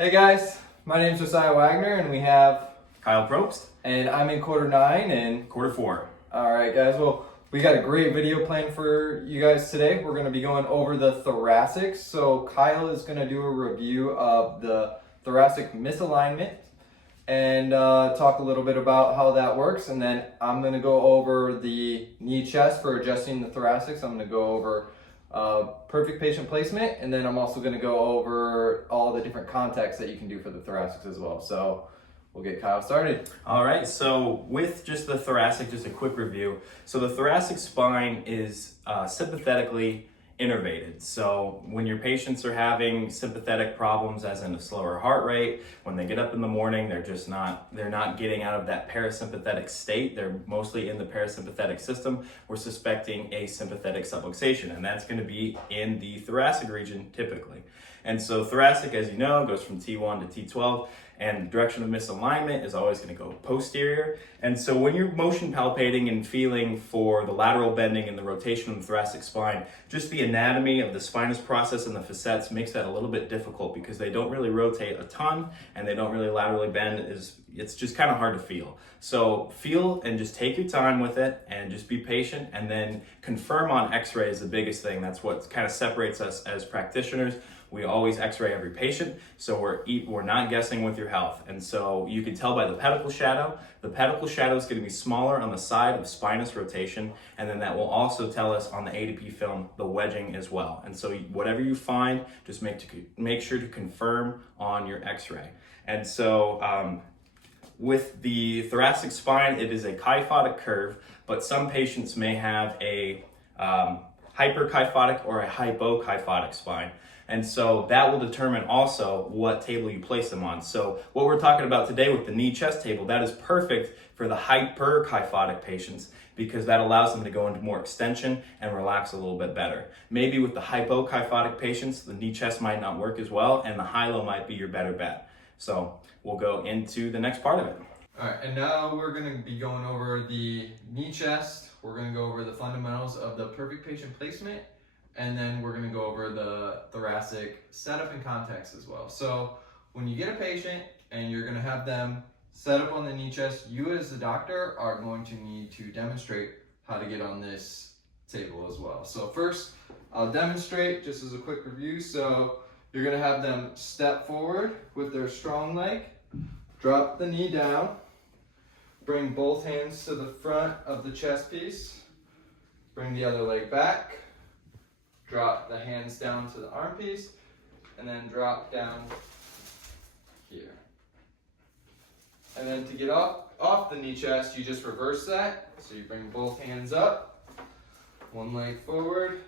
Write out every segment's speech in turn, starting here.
Hey guys, my name's Josiah Wagner and we have, Kyle Probst, and I'm in quarter 9 and quarter 4. Alright guys, well we got a great video planned for you guys today. We're going to be going over the thoracic. So Kyle is going to do a review of the thoracic misalignment and talk a little bit about how that works, and then I'm going to go over the knee chest for adjusting the thoracic. So I'm going to go over perfect patient placement, and then I'm also going to go over all the different contacts that you can do for the thoracics as well. So we'll get Kyle started. All right, so with just the thoracic, just a quick review. So the thoracic spine is sympathetically innervated. So when your patients are having sympathetic problems, as in a slower heart rate, when they get up in the morning, they're not getting out of that parasympathetic state. They're mostly in the parasympathetic system. We're suspecting a sympathetic subluxation, and that's going to be in the thoracic region typically. And so thoracic, as you know, goes from T1 to T12, and the direction of misalignment is always going to go posterior. And so when you're motion palpating and feeling for the lateral bending and the rotation of the thoracic spine, just the anatomy of the spinous process and the facets makes that a little bit difficult because they don't really rotate a ton and they don't really laterally bend. It's just kind of hard to feel. So feel and just take your time with it and just be patient, and then confirm on x-ray is the biggest thing. That's what kind of separates us as practitioners. We always x-ray every patient, so we're not guessing with your health. And so you can tell by the pedicle shadow. The pedicle shadow is going to be smaller on the side of spinous rotation, and then that will also tell us on the A to P film the wedging as well. And so whatever you find, just make sure to confirm on your x-ray. And so with the thoracic spine, it is a kyphotic curve, but some patients may have a hyperkyphotic or a hypokyphotic spine. And so that will determine also what table you place them on. So what we're talking about today with the knee chest table, that is perfect for the hyperkyphotic patients because that allows them to go into more extension and relax a little bit better. Maybe with the hypokyphotic patients, the knee chest might not work as well, and the high-low might be your better bet. So we'll go into the next part of it. All right, and now we're going to be going over the knee chest. We're going to go over the fundamentals of the perfect patient placement, and then we're going to go over the thoracic setup and context as well. So when you get a patient and you're going to have them set up on the knee chest, you as the doctor are going to need to demonstrate how to get on this table as well. So first, I'll demonstrate just as a quick review. So you're going to have them step forward with their strong leg, drop the knee down, bring both hands to the front of the chest piece, bring the other leg back, drop the hands down to the arm piece, and then drop down here. And then to get off the knee chest, you just reverse that. So you bring both hands up, one leg forward,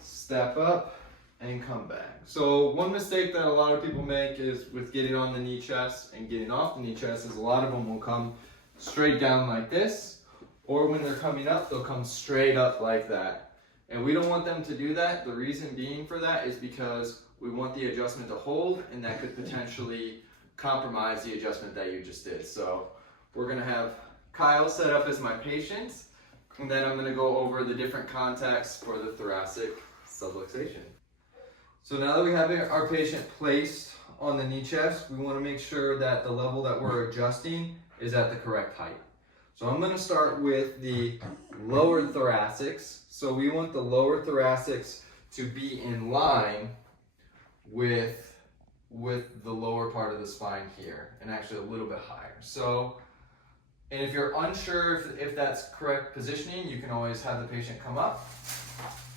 step up, and come back. So one mistake that a lot of people make is with getting on the knee chest and getting off the knee chest is a lot of them will come straight down like this, or when they're coming up, they'll come straight up like that. And we don't want them to do that. The reason being for that is because we want the adjustment to hold, and that could potentially compromise the adjustment that you just did. So we're gonna have Kyle set up as my patient, and then I'm gonna go over the different contacts for the thoracic subluxation. So now that we have our patient placed on the knee chest, we wanna make sure that the level that we're adjusting is at the correct height. So I'm going to start with the lower thoracics. So we want the lower thoracics to be in line with the lower part of the spine here, and actually a little bit higher. So, and if you're unsure if that's correct positioning, you can always have the patient come up,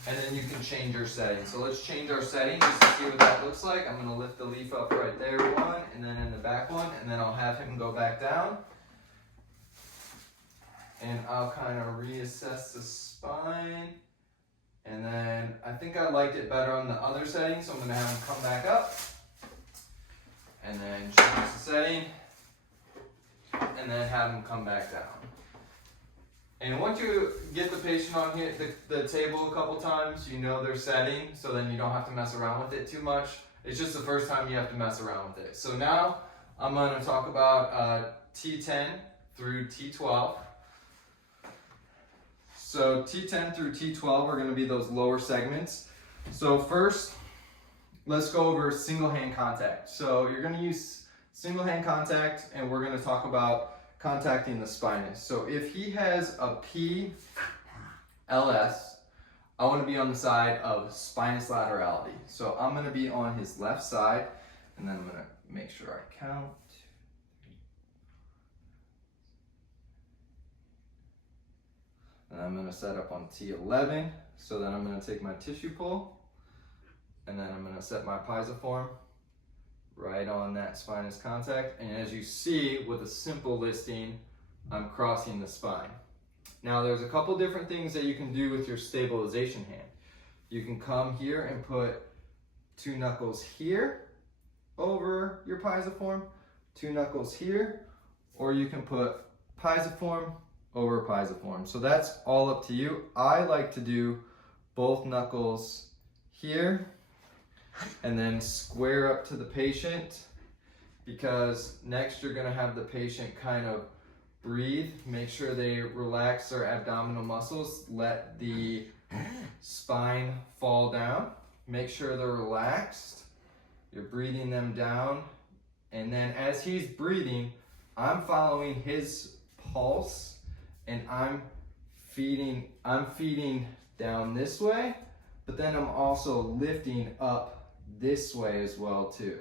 and then you can change your setting. So let's change our setting just to see what that looks like. I'm going to lift the leaf up right there, one, and then in the back one, and then I'll have him go back down. And I'll kind of reassess the spine. And then I think I liked it better on the other setting, so I'm going to have him come back up. And then change the setting. And then have him come back down. And once you get the patient on here, the table a couple times, you know their setting, so then you don't have to mess around with it too much. It's just the first time you have to mess around with it. So now I'm going to talk about T10 through T12. So T10 through T12 are going to be those lower segments. So first, let's go over single hand contact. So you're gonna use single hand contact, and we're gonna talk about contacting the spinous. So if he has a PLS, I wanna be on the side of spinous laterality. So I'm gonna be on his left side, and then I'm gonna make sure I count. And I'm gonna set up on T11. So then I'm gonna take my tissue pull, and then I'm gonna set my piezoform right on that spinous contact. And as you see, with a simple listing, I'm crossing the spine. Now there's a couple different things that you can do with your stabilization hand. You can come here and put 2 knuckles here over your piezoform, 2 knuckles here, or you can put piezoform over piezoform. So that's all up to you. I like to do both knuckles here and then square up to the patient, because next you're gonna have the patient kind of breathe, make sure they relax their abdominal muscles, let the spine fall down, make sure they're relaxed, you're breathing them down, and then as he's breathing, I'm following his pulse, and I'm feeding down this way, but then I'm also lifting up this way as well too.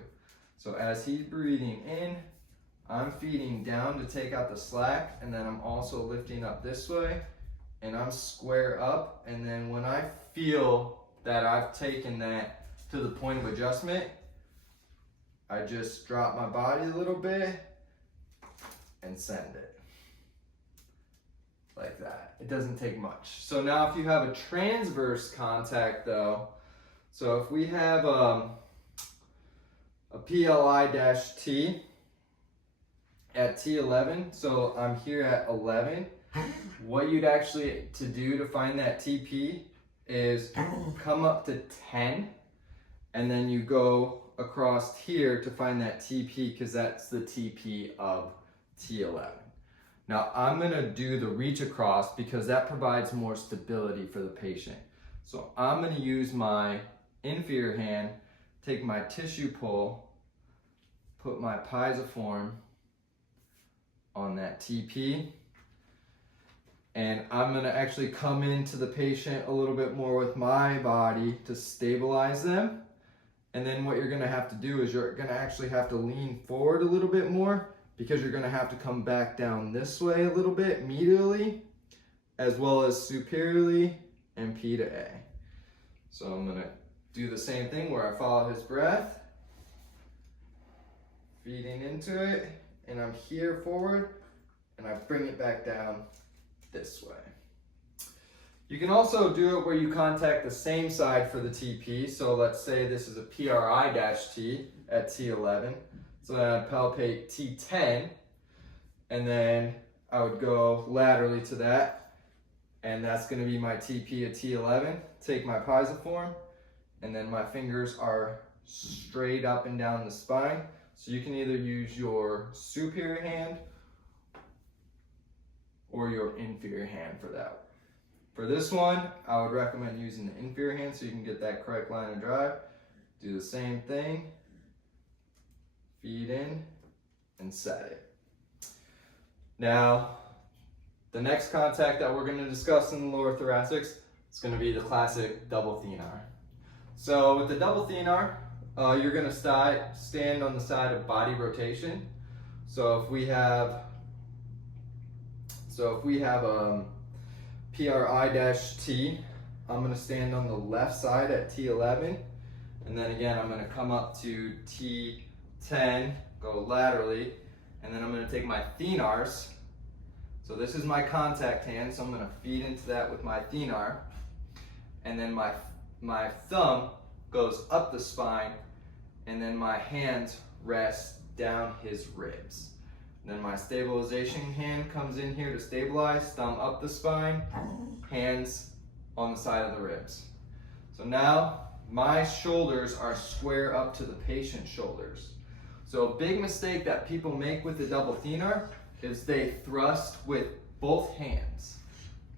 So as he's breathing in, I'm feeding down to take out the slack, and then I'm also lifting up this way, and I'm square up, and then when I feel that I've taken that to the point of adjustment, I just drop my body a little bit and send it. Like that. It doesn't take much. So now if you have a transverse contact though, so if we have a PLI-T at T11, so I'm here at 11, what you'd actually to do to find that TP is come up to 10, and then you go across here to find that TP, because that's the TP of T11. Now I'm gonna do the reach across because that provides more stability for the patient. So I'm gonna use my inferior hand, take my tissue pull, put my piezoform on that TP, and I'm gonna actually come into the patient a little bit more with my body to stabilize them. And then what you're gonna have to do is you're gonna actually have to lean forward a little bit more, because you're gonna have to come back down this way a little bit medially, as well as superiorly and P to A. So I'm gonna do the same thing where I follow his breath, feeding into it, and I'm here forward, and I bring it back down this way. You can also do it where you contact the same side for the TP. So let's say this is a PRI-T at T11. So then I'd palpate T10, and then I would go laterally to that, and that's gonna be my TP at T11. Take my piezoform, and then my fingers are straight up and down the spine. So you can either use your superior hand or your inferior hand for that. For this one, I would recommend using the inferior hand so you can get that correct line of drive. Do the same thing. Feed in and set it. Now, the next contact that we're going to discuss in the lower thoracics is going to be the classic double thenar. So with the double thenar, you're going to stand on the side of body rotation. So if we have PRI-T, I'm going to stand on the left side at T11, and then again I'm going to come up to T10, go laterally, and then I'm going to take my thenars. So this is my contact hand, so I'm going to feed into that with my thenar, and then my thumb goes up the spine, and then my hands rest down his ribs. And then my stabilization hand comes in here to stabilize, thumb up the spine, hands on the side of the ribs. So now my shoulders are square up to the patient's shoulders. So a big mistake that people make with the double thenar is they thrust with both hands.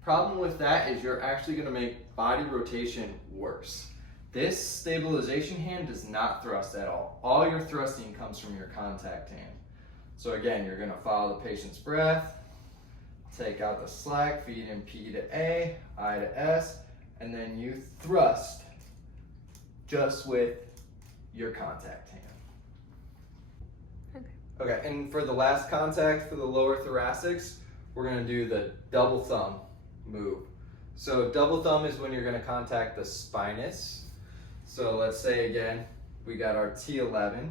Problem with that is you're actually going to make body rotation worse. This stabilization hand does not thrust at all. All your thrusting comes from your contact hand. So again, you're gonna follow the patient's breath, take out the slack, feed in P to A, I to S, and then you thrust just with your contact hand. Okay, and for the last contact for the lower thoracics, we're gonna do the double thumb move. So double thumb is when you're gonna contact the spinous. So let's say again, we got our T11,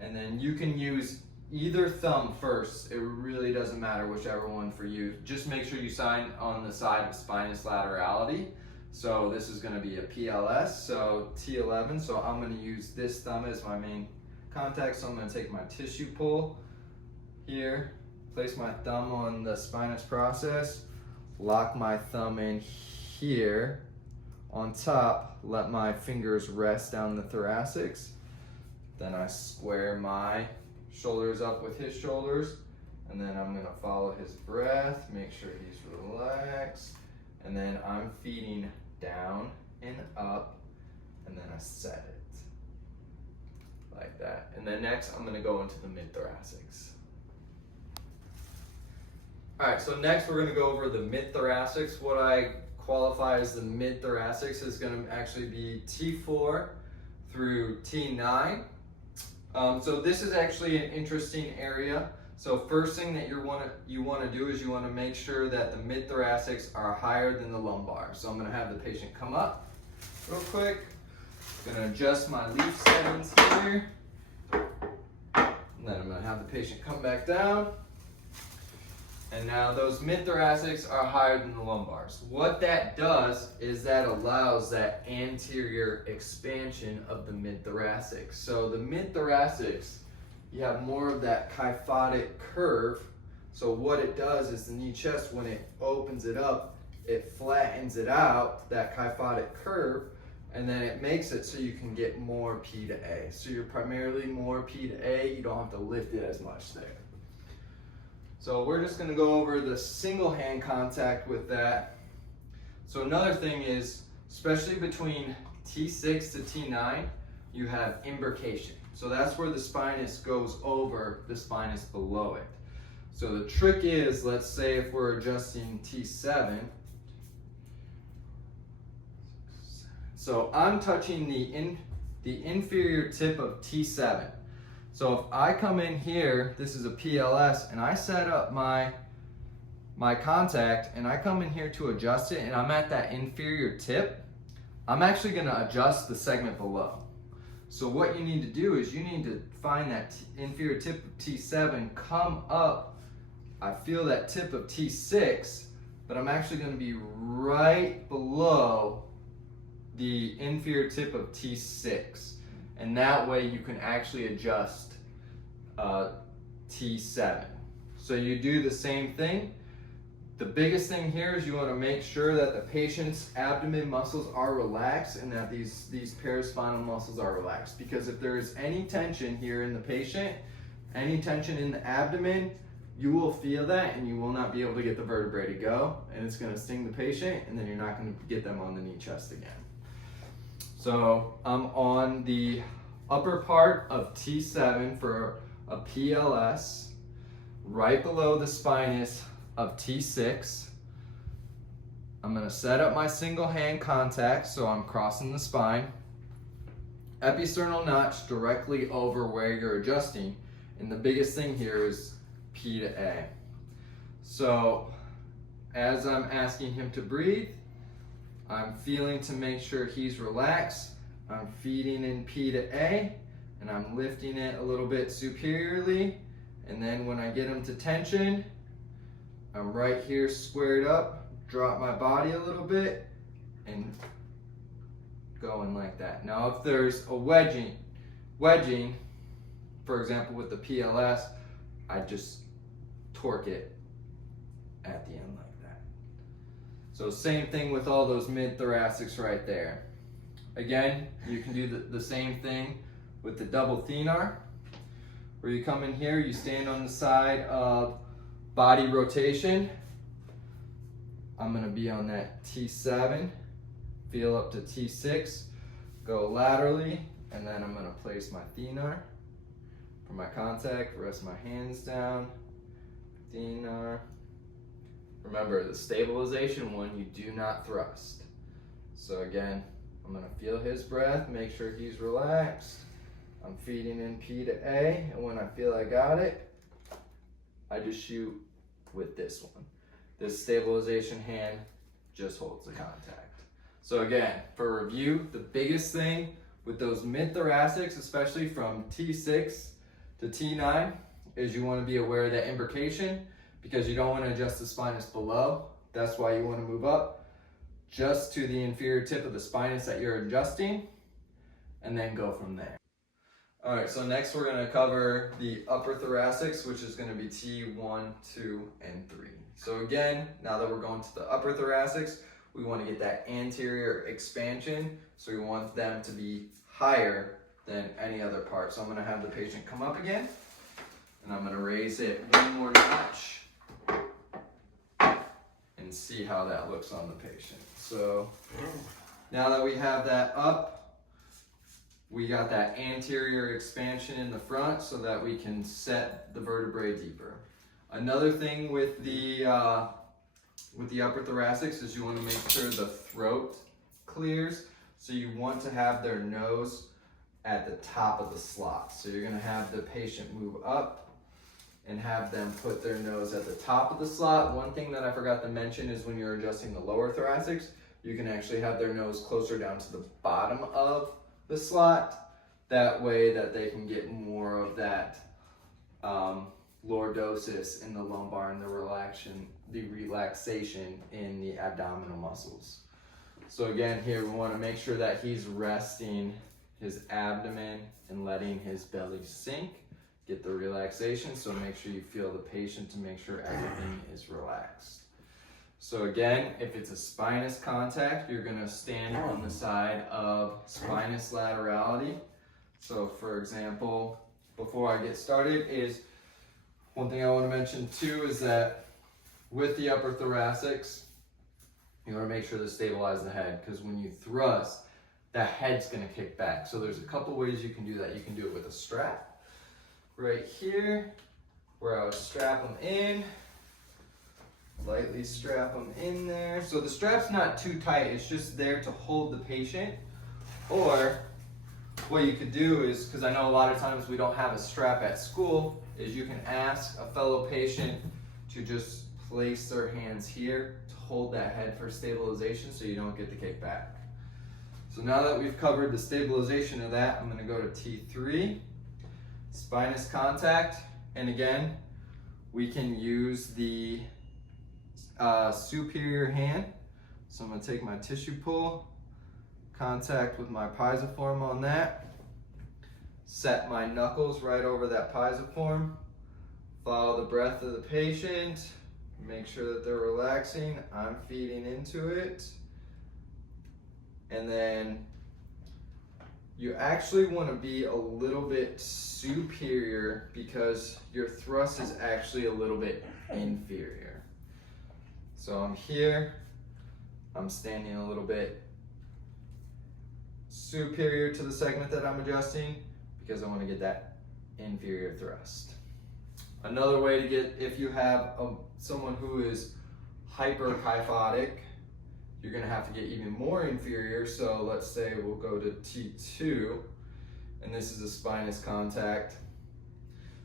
and then you can use either thumb first. It really doesn't matter whichever one for you. Just make sure you sign on the side of spinous laterality. So this is gonna be a PLS, so T11. So I'm gonna use this thumb as my main contact. So I'm gonna take my tissue pull here, place my thumb on the spinous process, lock my thumb in here on top, let my fingers rest down the thoracics. Then I square my shoulders up with his shoulders, and then I'm gonna follow his breath, make sure he's relaxed, and then I'm feeding down and up, and then I set it like that. And then next I'm gonna go into the mid-thoracics. All right, so next we're gonna go over the mid-thoracics. What I qualify as the mid-thoracics is gonna actually be T4 through T9. So this is actually an interesting area. So first thing that you wanna do is you wanna make sure that the mid-thoracics are higher than the lumbar. So I'm gonna have the patient come up real quick. Gonna adjust my leaf settings here. And then I'm gonna have the patient come back down. And now those mid-thoracics are higher than the lumbars. What that does is that allows that anterior expansion of the mid-thoracics. So the mid-thoracics, you have more of that kyphotic curve. So what it does is the knee chest, when it opens it up, it flattens it out, that kyphotic curve, and then it makes it so you can get more P to A. So you're primarily more P to A, you don't have to lift it as much there. So we're just gonna go over the single hand contact with that. So another thing is, especially between T6 to T9, you have imbrication. So that's where the spinous goes over the spinous below it. So the trick is, let's say if we're adjusting T7, so I'm touching the inferior tip of T7. So if I come in here, this is a PLS, and I set up my contact, and I come in here to adjust it, and I'm at that inferior tip, I'm actually gonna adjust the segment below. So what you need to do is you need to find that inferior tip of T7, come up, I feel that tip of T6, but I'm actually gonna be right below the inferior tip of T6. And that way you can actually adjust T7. So you do the same thing. The biggest thing here is you want to make sure that the patient's abdomen muscles are relaxed and that these paraspinal muscles are relaxed. Because if there is any tension here in the patient, any tension in the abdomen, you will feel that and you will not be able to get the vertebrae to go, and it's going to sting the patient, and then you're not going to get them on the knee chest again. So I'm on the upper part of T7 for a PLS, right below the spinous of T6. I'm gonna set up my single hand contact, so I'm crossing the spine. Episternal notch directly over where you're adjusting. And the biggest thing here is P to A. So as I'm asking him to breathe, I'm feeling to make sure he's relaxed. I'm feeding in P to A, and I'm lifting it a little bit superiorly. And then when I get him to tension, I'm right here squared up, drop my body a little bit, and going like that. Now if there's a wedging, for example with the PLS, I just torque it at the end like that. So same thing with all those mid-thoracics right there. Again, you can do the same thing with the double thenar, where you come in here, you stand on the side of body rotation. I'm gonna be on that T7, feel up to T6. go laterally, and then I'm gonna place my thenar for my contact, rest my hands down, thenar. Remember, the stabilization one, you do not thrust. So again, I'm gonna feel his breath, make sure he's relaxed. I'm feeding in P to A, and when I feel I got it, I just shoot with this one. This stabilization hand just holds the contact. So again, for review, the biggest thing with those mid-thoracics, especially from T6 to T9, is you want to be aware of that imbrication, because you don't want to adjust the spinous below. That's why you want to move up just to the inferior tip of the spinous that you're adjusting, and then go from there. All right, so next we're going to cover the upper thoracics, which is going to be T1, 2, and 3. So again, now that we're going to the upper thoracics, we want to get that anterior expansion. So we want them to be higher than any other part. So I'm going to have the patient come up again, and I'm going to raise it one more notch and see how that looks on the patient. So now that we have that up, we got that anterior expansion in the front so that we can set the vertebrae deeper. Another thing with the upper thoracics is you want to make sure the throat clears. So you want to have their nose at the top of the slot. So you're going to have the patient move up and have them put their nose at the top of the slot. One thing that I forgot to mention is when you're adjusting the lower thoracics, you can actually have their nose closer down to the bottom of the slot. That way that they can get more of that lordosis in the lumbar and the relaxation in the abdominal muscles. So again, here we want to make sure that he's resting his abdomen and letting his belly sink. Get the relaxation, so make sure you feel the patient to make sure everything is relaxed. So again, if it's a spinous contact, you're going to stand on the side of spinous laterality. So for example, before I get started, is one thing I want to mention too is that with the upper thoracics, you want to make sure to stabilize the head, because when you thrust, the head's going to kick back. So there's a couple ways you can do that. You can do it with a strap right here, where I would strap them in, lightly strap them in there. So the strap's not too tight, it's just there to hold the patient. Or what you could do is, because I know a lot of times we don't have a strap at school, is you can ask a fellow patient to just place their hands here to hold that head for stabilization so you don't get the kick back. So now that we've covered the stabilization of that, I'm going to go to T3. Spinous contact, and again, we can use the superior hand. So I'm going to take my tissue pull, contact with my pisiform on that, set my knuckles right over that pisiform, follow the breath of the patient, make sure that they're relaxing, I'm feeding into it, and then you actually want to be a little bit superior because your thrust is actually a little bit inferior. So I'm here, I'm standing a little bit superior to the segment that I'm adjusting because I want to get that inferior thrust. Another way to get, if you have someone who is hyperkyphotic, you're going to have to get even more inferior. So let's say we'll go to T2, and this is a spinous contact.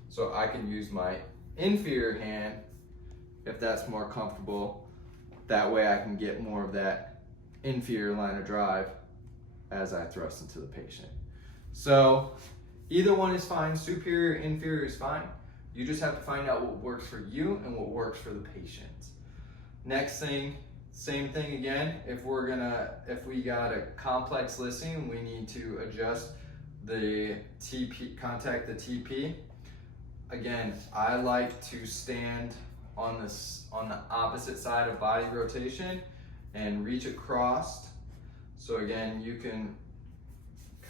So I can use my inferior hand if that's more comfortable. That way I can get more of that inferior line of drive as I thrust into the patient. So either one is fine, superior, inferior is fine. You just have to find out what works for you and what works for the patient. Next thing, same thing again, if we got a complex listing, we need to adjust the TP, contact the TP. Again, I like to stand on the opposite side of body rotation and reach across. So again, you can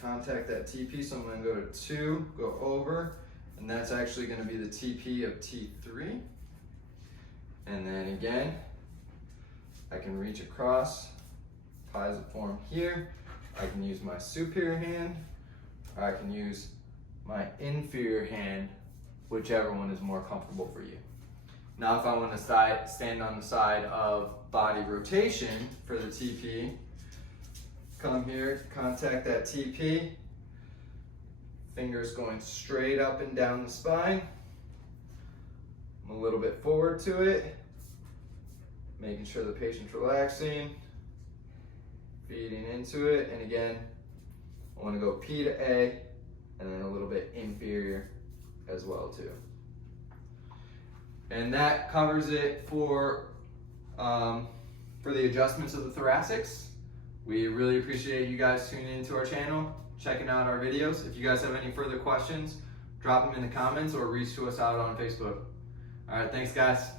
contact that TP. So I'm going to go to 2, go over, and that's actually going to be the TP of T3. And then again, I can reach across, pisiform here, I can use my superior hand, or I can use my inferior hand, whichever one is more comfortable for you. Now if I want to stand on the side of body rotation for the TP, come here, contact that TP, fingers going straight up and down the spine, a little bit forward to it, making sure the patient's relaxing, feeding into it, and again, I want to go P to A, and then a little bit inferior as well too. And that covers it for the adjustments of the thoracics. We really appreciate you guys tuning into our channel, checking out our videos. If you guys have any further questions, drop them in the comments or reach to us out on Facebook. All right, thanks guys.